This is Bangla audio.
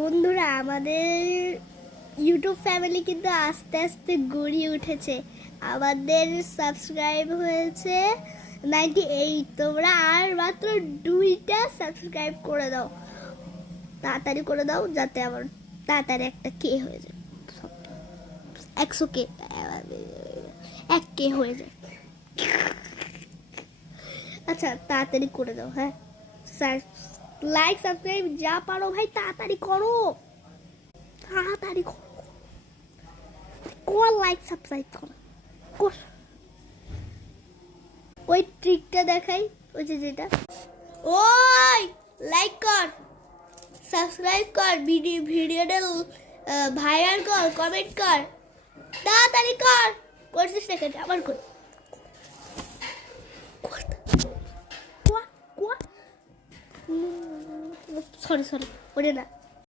বন্ধুরা, আমাদের ইউটিউব ফ্যামিলি কিন্তু আস্তে আস্তে গড়িয়ে উঠেছে। আমাদের সাবস্ক্রাইব হয়েছে 98। তোমরা আর মাত্র 2টা সাবস্ক্রাইব করে দাও, তাড়াতাড়ি করে দাও, যাতে আমার তাড়াতাড়ি একটা কে হয়ে যায়, 100K, 1K হয়ে যায়। আচ্ছা, তাড়াতাড়ি করে দাও। হ্যাঁ, লাইক সাবস্ক্রাইব যা পারো ভাই, তাড়াতাড়ি করো, তাড়াতাড়ি করো, লাইক সাবস্ক্রাইব করো। ওই ট্রিকটা দেখাই, ওই যে যেটা, ওই লাইক কর, সাবস্ক্রাইব কর, ভিডিওটা ভাইরাল কর, কমেন্ট কর, তাড়াতাড়ি কর। করছিস না কেন? আবার কর। সরি, ওরে না।